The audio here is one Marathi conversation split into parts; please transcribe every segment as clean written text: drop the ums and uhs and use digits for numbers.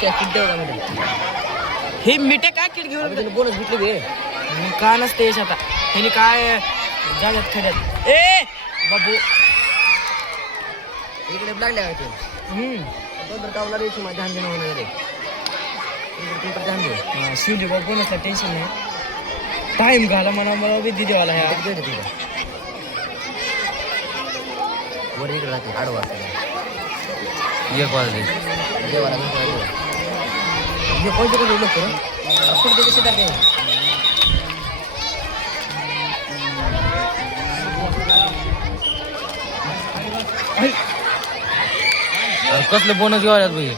किट देऊ का मीटर हे मिठे काय किट घेऊन बोनस भेटली बे का नसते यश आता ह्याने काय जाण्यात खेड्यात ए बाबू इकडे लागल्या का ते कावला द्यायची माझ्या ध्यान देणं होणार रे ध्यान दे शिवली बाबू नसला टेन्शन नाही टाइम घाला म्हणा मला विधी देवाला ह्या वर इकडे राहते आडवा एक वाजले देवाला कोणते कोणते लोक करून पुढे कसे टाके कसले बोनस घेऊयात भाई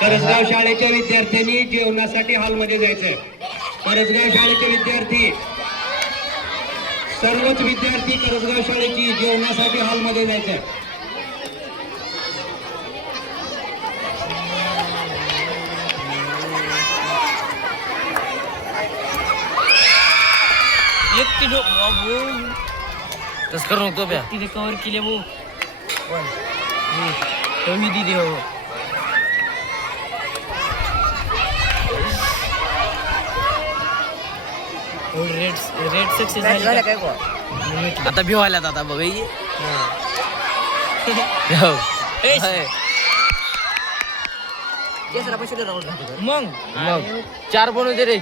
करसगाव शाळेच्या विद्यार्थ्यांनी जेवणासाठी हॉलमध्ये जायचंय. करसगाव शाळेचे विद्यार्थी सर्वच विद्यार्थी करसगाव शाळेची जेवणासाठी हॉलमध्ये जायचंय. एक किलो बाबू तस करू नको ब्या तिथे कव्हर केले भाऊ कमी दिली हो रेड सक्सेस झाला काय गो आता भिवायला आता बघ पैसे राहून मग 4 बनवू दे रे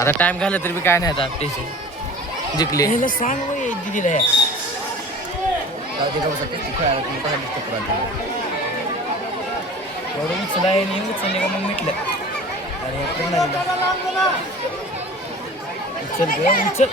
आता टाइम घाला तरी बी काय नाही आता टेन्शन जिंकले ह्याला सांग दिदीला एवढं उचला उचलले का मग मिटलं अरे उचल ग उचल